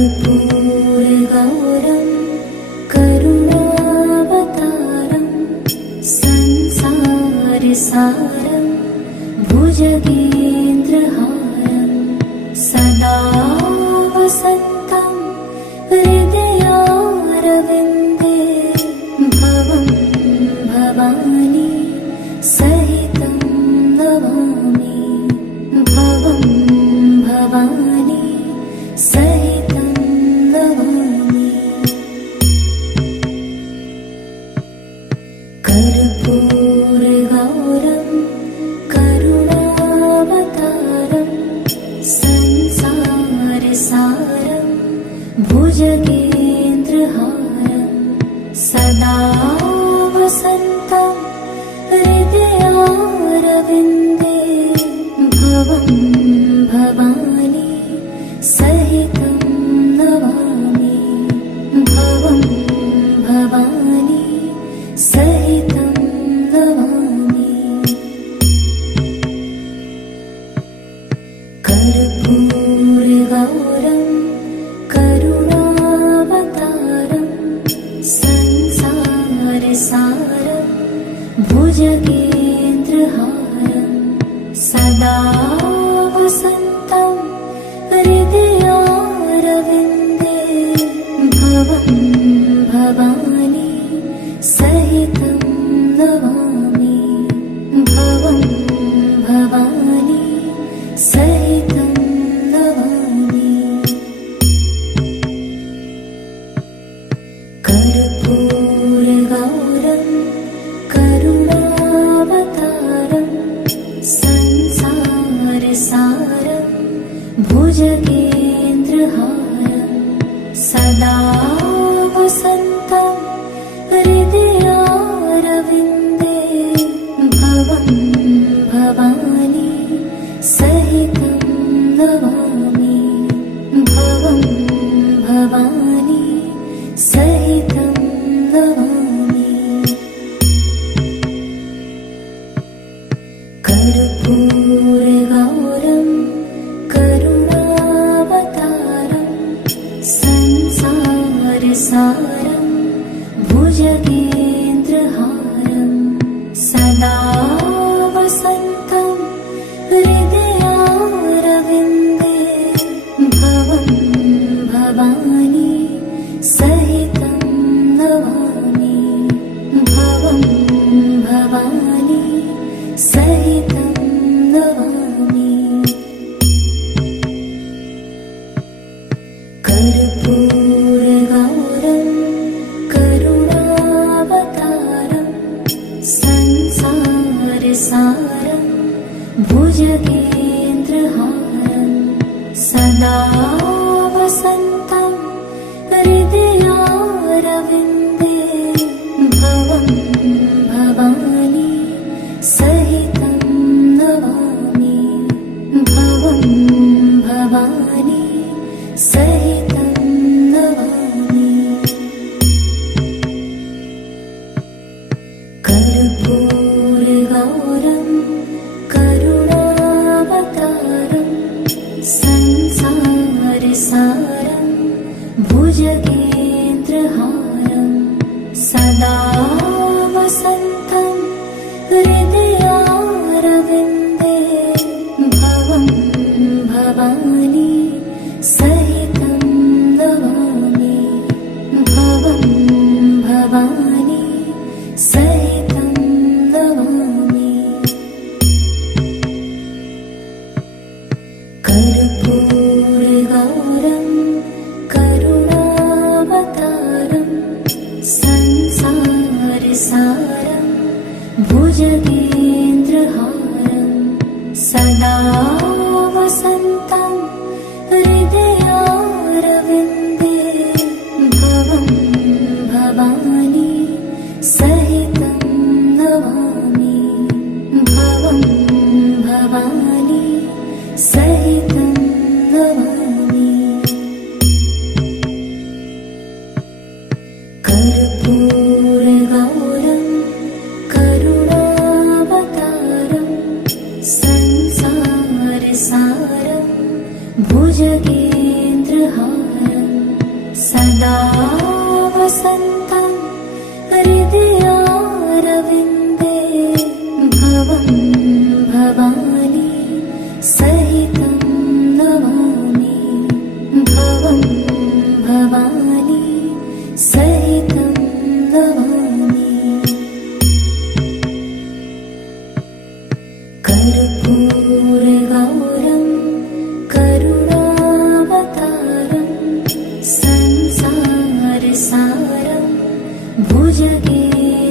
कर्पूरगौरं करुणावतारं संसारसारं भुजगेन्द्रहारं सदा वसन्तं हृदयारविन्दे भवं भवानी सहितं नमामि भवं भवानी सहितं नमामि। कर्पूरगौरं करुणावतारं संसारसारं भुजगेन्द्रहारं सदा वसन्तं हृदयारविन्दे भवं भवानी सहितं नमामि भवं भवानी सहितं नमामि। कर्पूरगौरं करुणावतारं संसारसारं भुजगेन्द्रहारं सदा वसन्तं हृदयारविन्दे भवं भवानी सहितं नमामि भवं भवानी सहितं नमामि। कर्पूरगौरं करुणावतारं संसारसारं भुजगेन्द्रहारं सदा वसन्तं हृदयारविन्दे भवं भवानी सहितं नमामि भवं भवानी सहितं नमामि। कर्पूरगौरं करुणावतारं संसारसारं भुजगेन्द्रहारं सदा वसन्तं हृदयारविन्दे भवं भवानी सहितं नमामि भवं भवानी सहितं नमामि। कर्पूरगौरं करुणावतारं संसारसारं भुजगेन्द्रहारं सदा वसन्तं हृदयारविन्दे भवं भवानी सहितं नमामि भवं भवानी सहितं नमामि। कर्पूरगौरं करुणावतारं संसारसारं भुजगेन्द्रहारं सदा वसन्तं हृदयारविन्दे भवं भवानी सहितं नमामि भवं भवानी सहितं नमामि। कर्पूरगौरं करुणावतारं संसारसारं भुजगेन्द्रहारं सदा वसन्तं हृदयारविन्दे भवं भवानी सहितं नमामि भवं भवानी सहितं नमामि। कर्पूरगौरं करुणावतारं संसारसारं भुजगेन्द्रहारं सदा वसन्तं हृदयारविन्दे भवं भवानी सहितं नमामि भवं भवानी सहितं नमामि कर्पूरगौरं करुणावतारं संसारसारं भुजगेन्द्रहारं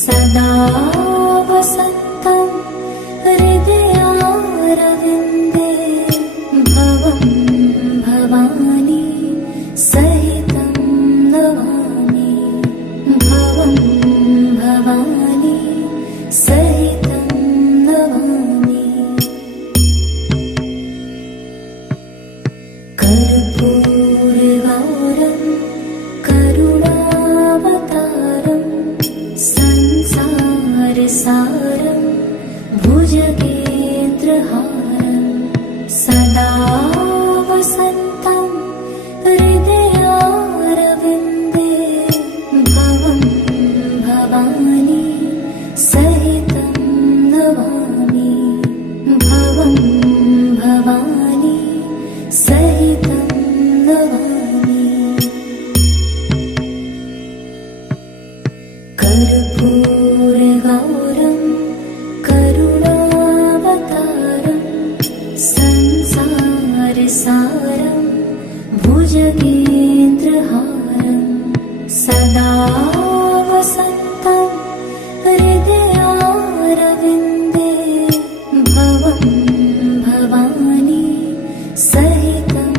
सदा वसन्तं हृदयारविन्दे भवं भवानी सहितं नमामि भवं भवानी सहितं नमामि कर्पूरगौरं करुणावतारं संसारसारं भुजगेन्द्रहारं सदा वसन्तं हृदयारविन्दे भवं भवानी सहितं नमामि भवं भवानी सहितं नमामि कर्पूरगौरं करुणावतारं संसारसारं भुजगेन्द्रहारं सदा वसन्तं हृदयारविन्दे भवं भवानी सहितं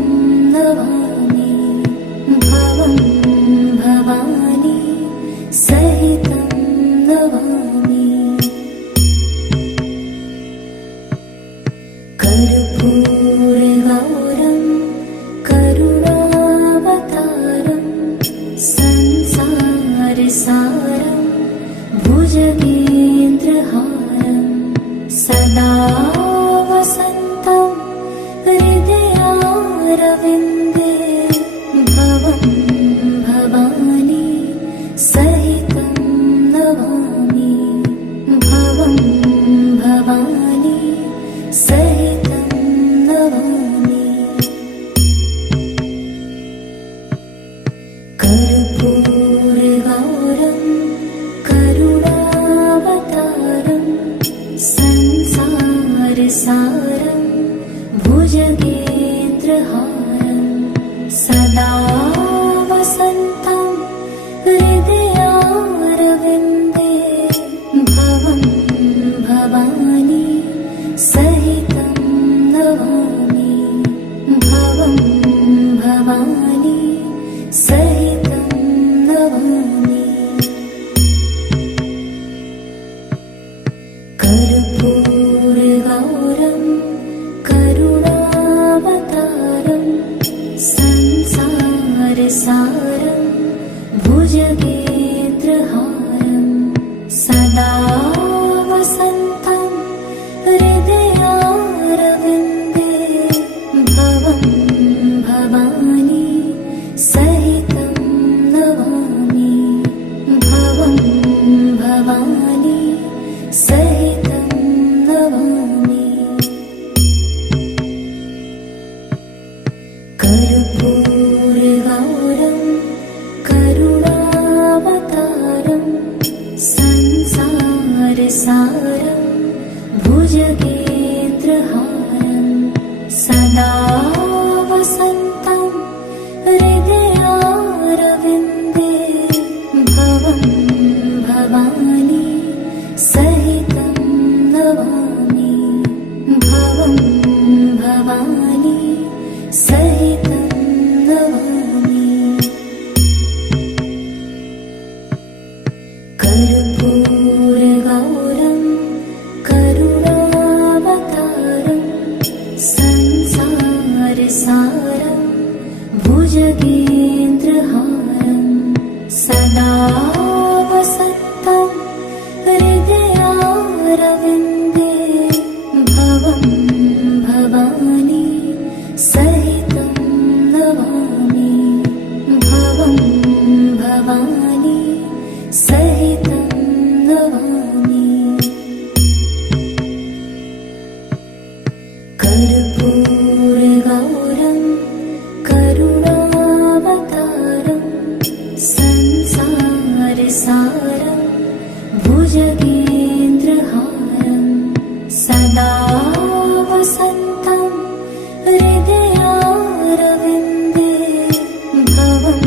नमामि भवं भवानी सहितं नमामि कर्पूरगौरं करुणावतारं संसारसारं भुजगेन्द्रहारं सदा वसन्तं हृदयारविन्दे भवं भवानी सहितं नमामि भवं भवानी सहितं नमामि कर्पूरगौरं करुणावतारं संसारसारं भुजगेन्द्रहारं सदा वसन्तं हृदयारविन्दे भवं भवानी सहितं नमामि भवं भवानी सहितं नमामि कर्पूरगौरं करुणावतारं संसारसारं भुजगेन्द्रहारं सदा वसन्तं हृदयारविन्दे भवं भवानी सहितं नमामि भवं भवानी सहितं नमामि कर्पूरगौरं करुणावतारं संसारसारं भुजगेन्द्रहारं सदा वसन्तं हृदयारविन्दे भवं भवानी सहितं नमामि भवं भवानी सहितं नमामि कर्पूरगौरं करुणावतारं कर्पूरगौरं करुणावतारं संसारसारं भुजगेन्द्रहारं सदा वसन्तं हृदयारविन्दे भवं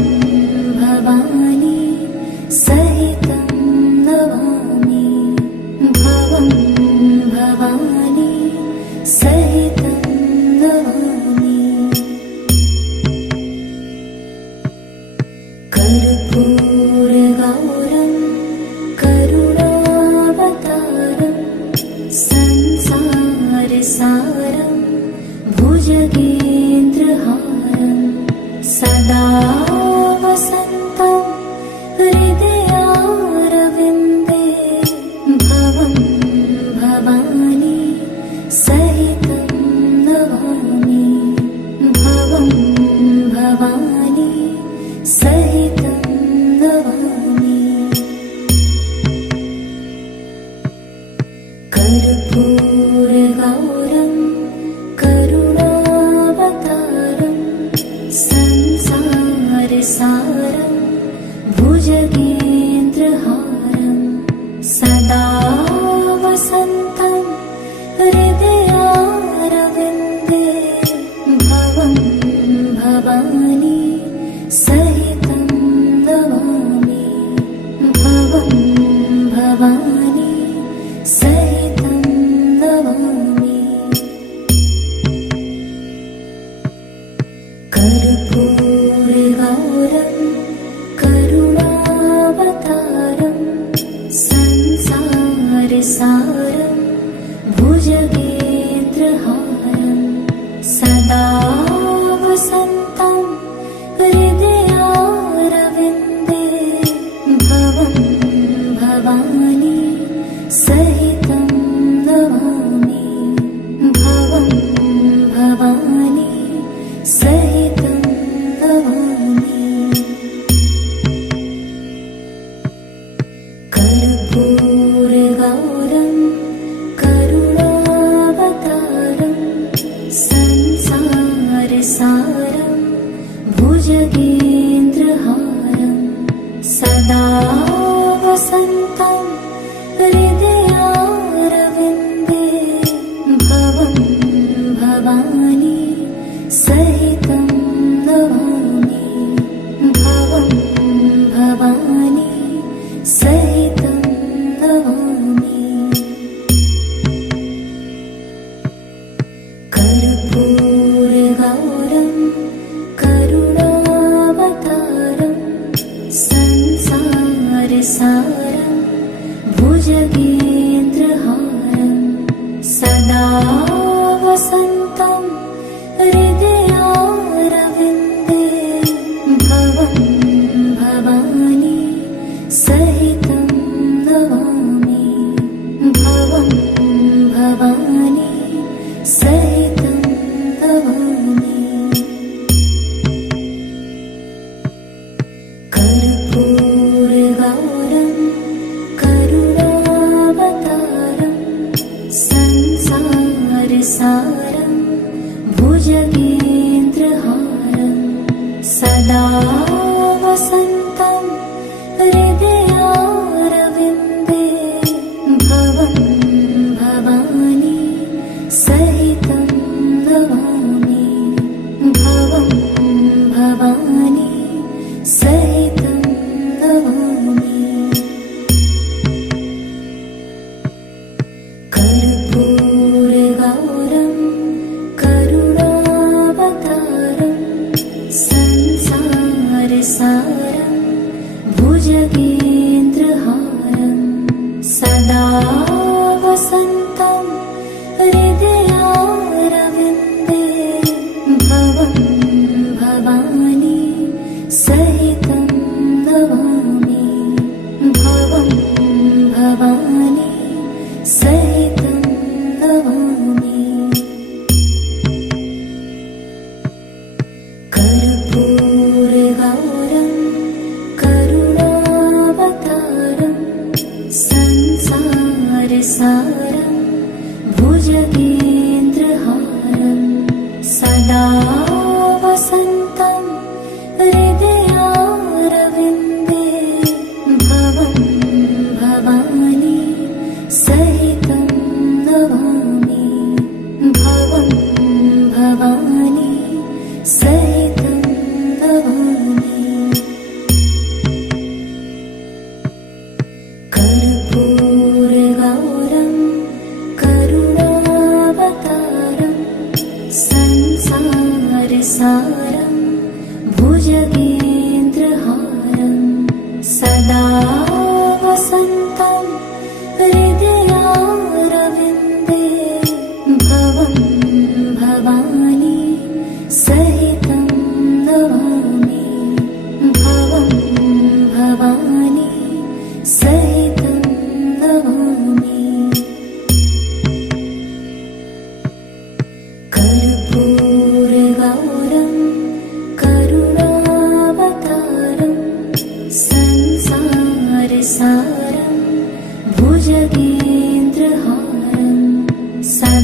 भवानी सहितं नमामि भवं भवानी सहितं नमामि कर्पूरगौरं करुणावतारं संसारसारं भुजगेन्द्रहारं सदा वसन्तं हृदयारविन्दे भवं भवानी सहितं नमामि भवं भवानी सहितं नमामि कर्पूरगौरं करुणावतारं संसारसारं भुजगेन्द्रहारं सदा वसन्तं हृदयारविन्दे भवं भवानी सहितं नमामि भवं भवानी सहितं नमामि कर्पूरगौरं करुणावतारं संसारसारं भुजगेन्द्रहारं सदा वसन्तं हृदयारविन्दे भवं भवानी सहितं नमामि भवं भवानी सहितं नमामि कर्पूरगौरं करुणावतारं संसारसारं भुजगेन्द्रहारं सदा वसन्तं हृदयारविन्दे भवं भवानी सहितं नमामि भवं भवानी सहितं नमामि कर्पूरगौरं करुणावतारं संसारसारं भुजगेन्द्रहारं सदा वसन्तं हृदयारविन्दे भवं भवानी सहितं नमामि भवं भवानी सहितं नमामि कर्पूरगौरं करुणावतारं संसारसारं भुजगेन्द्रहारं सदा वसन्तं हृदयारविन्दे भवं भवानी सहितं नमामि भवं भवानी सहितं नमामि कर्पूरगौरं करुणावतारं संसारसारं भुजगेन्द्रहारं सदा वसन्तं हृदयारविन्दे भवं भवानी सहितं नमामि भवं भवानी सहितं नमामि कर्पूरगौरं करुणावतारं संसारसारं भुजगेन्द्रहारं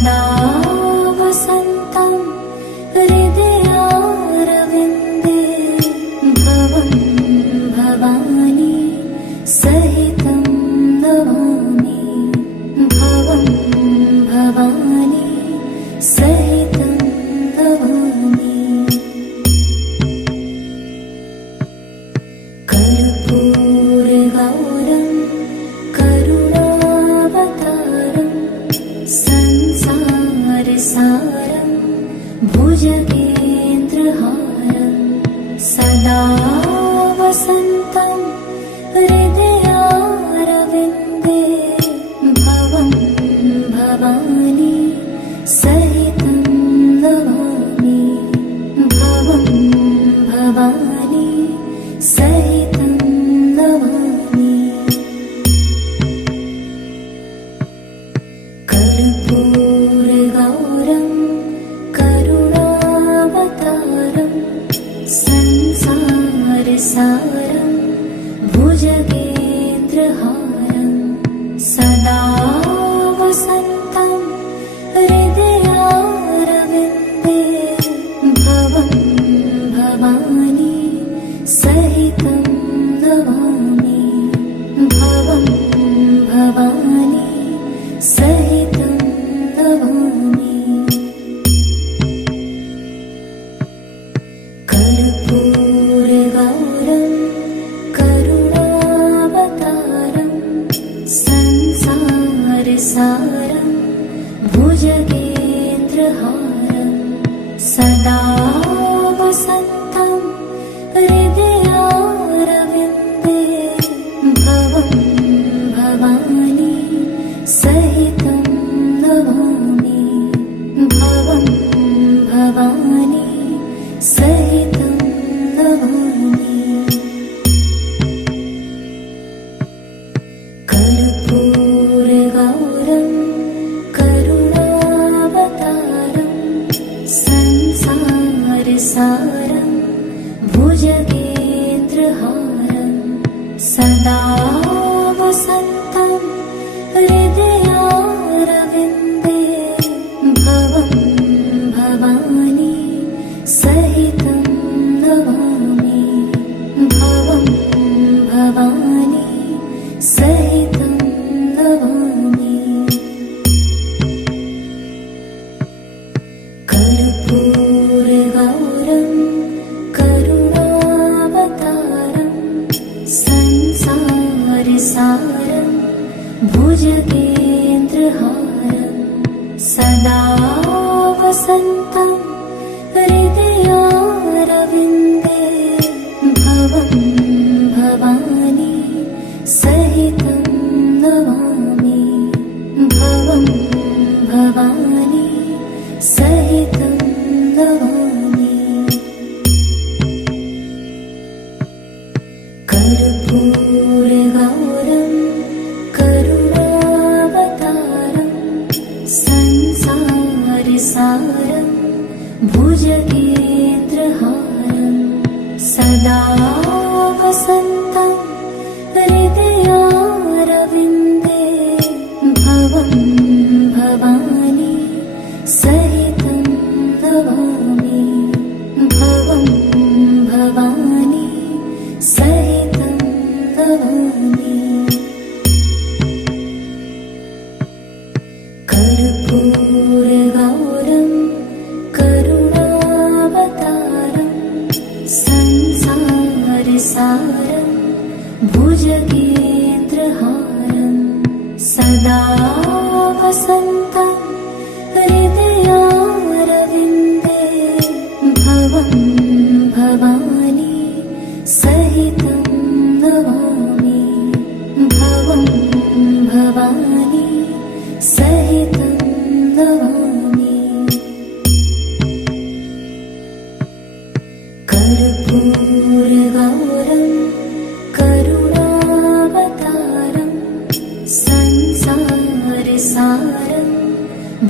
सदा वसन्तं हृदयारविन्दे भवं भवानी सहितं नमामि भवं भवानी सहितं नमामि कर्पूरगौरं करुणावतारं संसारसारं भुजगेन्द्रहारं सदा वसन्तं हृदयारविन्दे भवं भवानी सहितं नमामि भवं भवानी सहितं नमामि कर्पूरगौरं करुणावतारं संसारसारं भुजगेन्द्रहारं सदा वसन्तं हृदयारविन्दे भवं भवानी सहितं नमामि भवं भवानी सहितं नमामि कर्पूरगौरं करुणावतारं संसारसारं भुजगेन्द्रहारं सदा वसन्तं हृदयारविन्दे भवं भवानी सहितं नमामि भवं भवानी सहितं नमामि कर्पूरगौरं करुणावतारं संसारसारं भुजगेन्द्रहारं सदा वसन्तं हृदयारविन्दे भवं भवानी सहितं नमामि भवं भवानी सहितं नमामि कर्पूरगौरं करुणावतारं संसारसारं भुजगेन्द्रहारं सदा वसन्तं हृदयारविन्दे भवं भवानी सहितं नमामि भवं भवानी सहितं नमामि कर्पूरगौरं करुणावतारं संसारसारं भुजगेन्द्रहारं सदा वसन्तं हृदयारविन्दे भवं भवानी सहितं नमामि भवं भवानी सहितं नमामि कर्पूरगौरं करुणावतारं संसारसारं भुजगेन्द्रहारं सदा वसन्तं हृदयारविन्दे भवं भवानी सहितं नमामि भवं भवानी सहितं नमामि कर्पूरगौरं करुणावतारं संसारसारं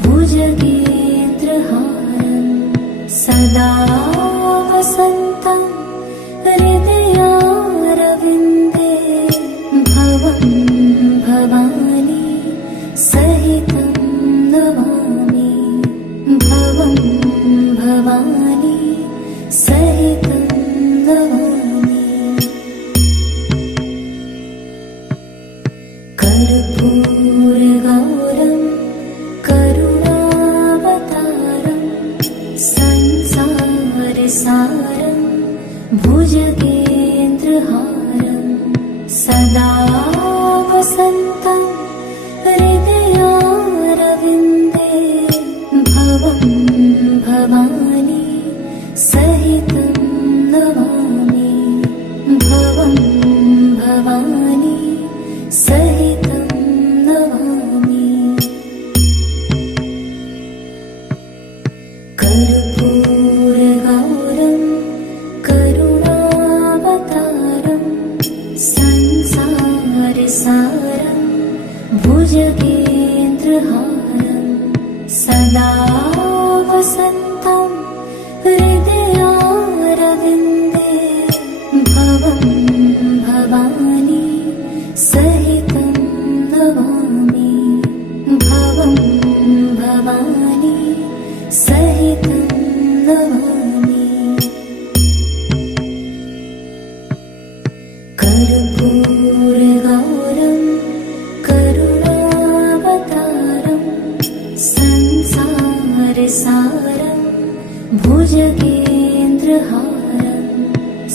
भुजगेन्द्रहारं सदा वसन्तं हृदयारविन्दे भवं भवानी सहितं नमामि सहितं नमामि कर्पूरगौरं करुणावतारं संसारसारं भुजगेन्द्रहारं सदा वसन्तं हृदयारविन्दे भवं भवानी सहितं नमामि भवं भवानी सहितं नमामि कर्पूरगौरं करुणावतारं संसारसारं भुजगेन्द्रहारं सदा वसन्तं हृदयारविन्दे भवं भवानी सहितं नमामि भवं भवानी सहितं नमामि कर्पूरगौरं करुणावतारं संसारसारं भुजगेन्द्रहारं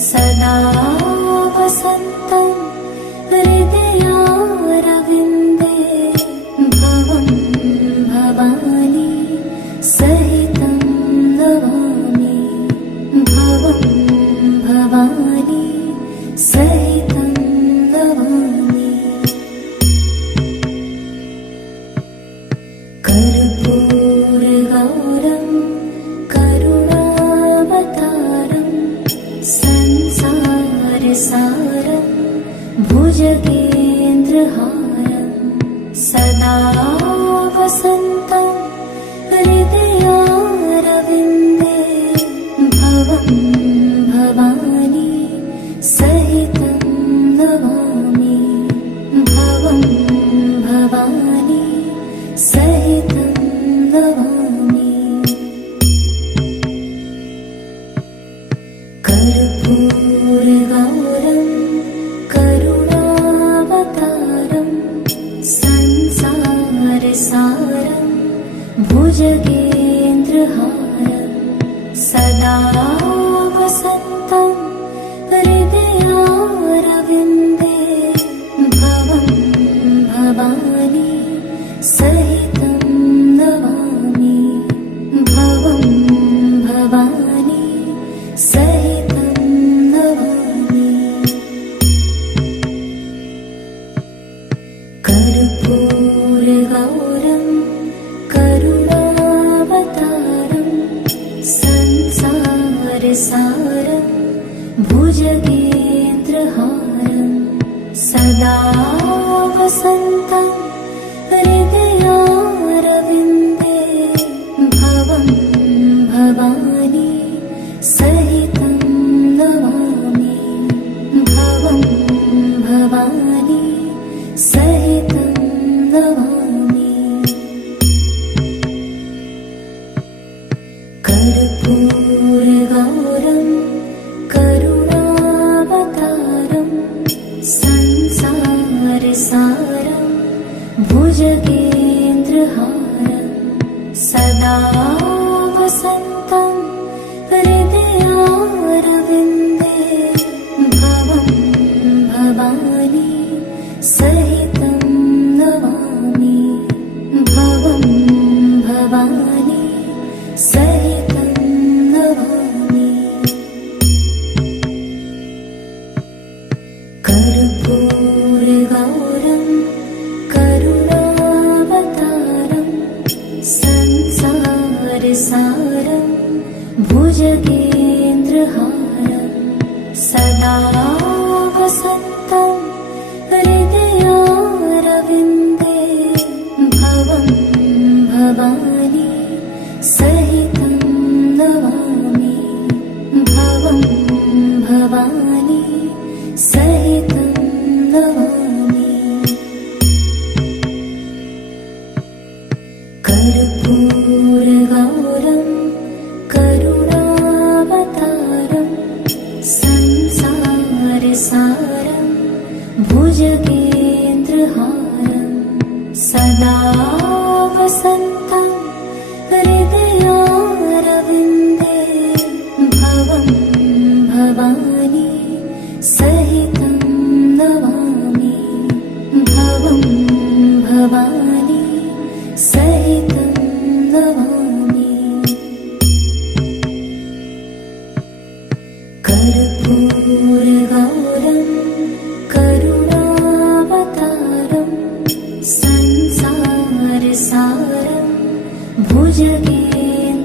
सदा वसन्तं हृदयारविन्दे भवं भवानी सहितं नमामि भवं भवानी सहितं नमामि कर्पूरगौरं करुणावतारं संसारसारं भुजगेन्द्रहारं सदा वसन्तं हृदयारविन्दे भवं भवानी सहितं नमामि भवं भवानी सहितं नमामि कर्पूरगौरं करुणावतारं संसारसारं भुजगेन्द्रहारं सदा वसन्तं हृदयारविन्दे भवं भवानी सहितं नमामि भवं भवानी सहितं नमामि कर्पूरगौरं करुणावतारं संसारसारं भुजगेन्द्रहारं सदा वसन्तं हृदयारविन्दे भवं भवानी सहितं नमामि भवं भवानी सहितं नमामि कर्पूरगौरं करुणावतारं संसारसारं भुजगेन्द्रहारं सदा वसन्तं हृदयारविन्दे भवं भवानी सहितं नमामि भवं भवानी सहितं नमामि कर्पूरगौरं करुणावतारं संसारसारं भुजगेन्द्रहारं सदा वसन्तं हृदयारविन्दे भवं भवानी सहितं नमामि भवं भवानी सहितं नमामि कर्पूरगौरं करुणावतारं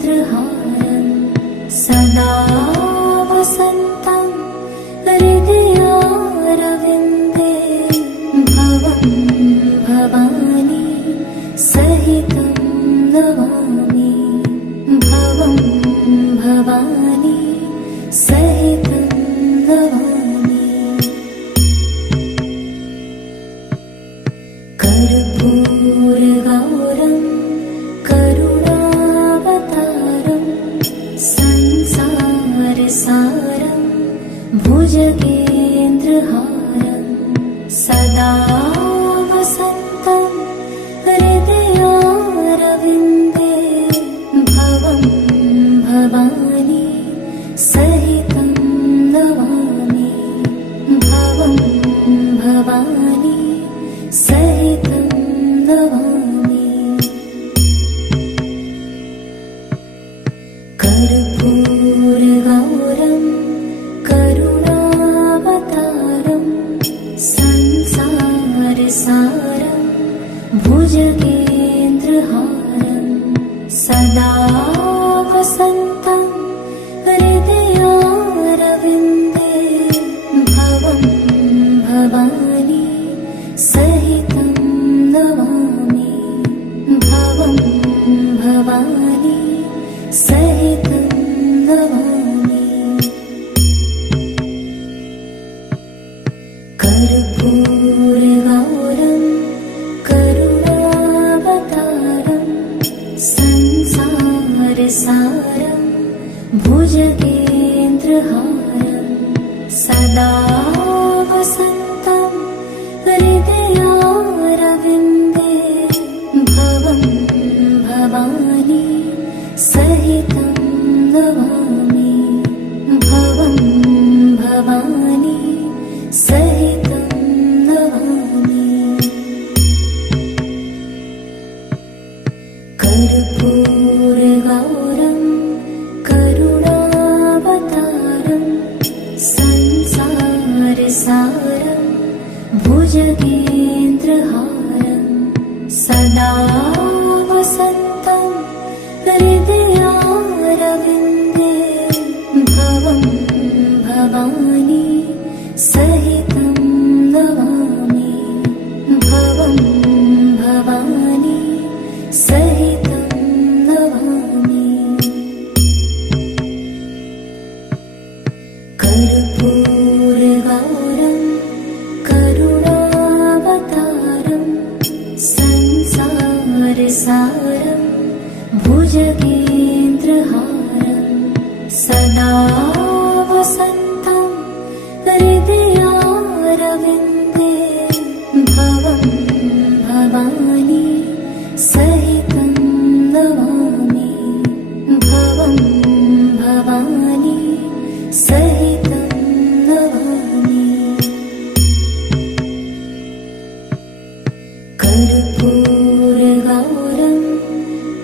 भुजगेन्द्रहारं सदा वसन्तं हृदयारविन्दे भवं भवानी सहितं नमामि भवं भवानी सहितं नमामि कर्पूरगौरं करुणावतारं संसारसारं भुजगेन्द्रहारं सदा वसन्तं हृदयारविन्दे भवं भवानी सहितं नमामि भवं भवानी सहितं नमामि कर्पूरगौरं करुणावतारं संसारसारं भुजगेन्द्रहारं सदा वसन्तं हृदयारविन्दे भवं भवानी सहितं नमामि भवं भवानी सहितं नमामि कर्पूरगौरं करुणावतारं संसारसारं भुजगेन्द्रहारं सदा वसन्तं हृदयारविन्दे भवं भवानी सहितं नमामि भवं भवानी सहितं नमामि कर्पूरगौरं करुणावतारं संसारसारं भुजगेन्द्रहारं सदा वसन्तं हृदयारविन्दे भवं भवानी सहितं नमामि भवं भवानी सहितं नमामि कर्पूरगौरं करुणावतारं संसारसारं भुजगेन्द्रहारं सदा वसन्तं हृदयारविन्दे भवं भवानी सहितं नमामि भवं भवानी सहितं नमामि कर्पूरगौरं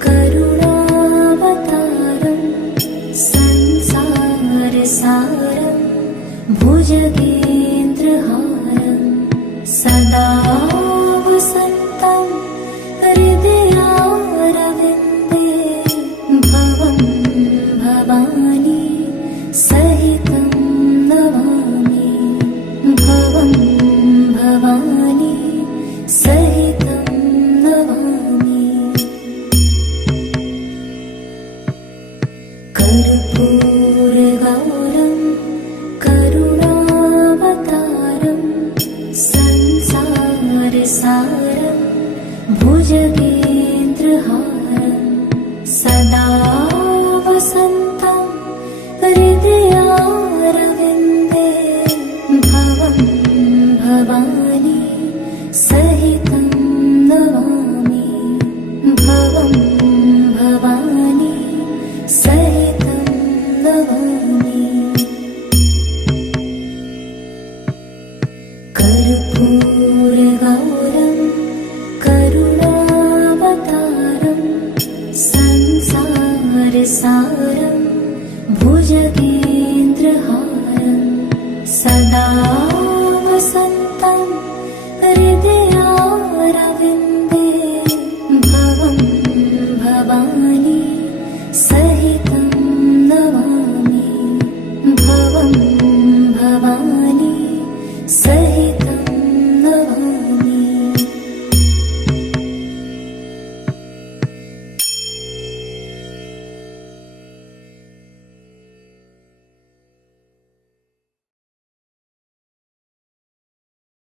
करुणावतारं संसारसारं भुजगेन्द्रहारं सदा वसन्तं हृदयारविन्दे भवं भवानी सहितं नमामि भवं भवानी सहितं नमामि कर्पूरगौरं करुणावतारं संसारसारं भुजगेन्द्रहारं सदा वसन्तं हृदयारविन्दे भवं भवानी सहितं नमामि भवं भवानी सहितं नमामि कर्पूरगौरं करुणावतारं संसारसारं भुजगे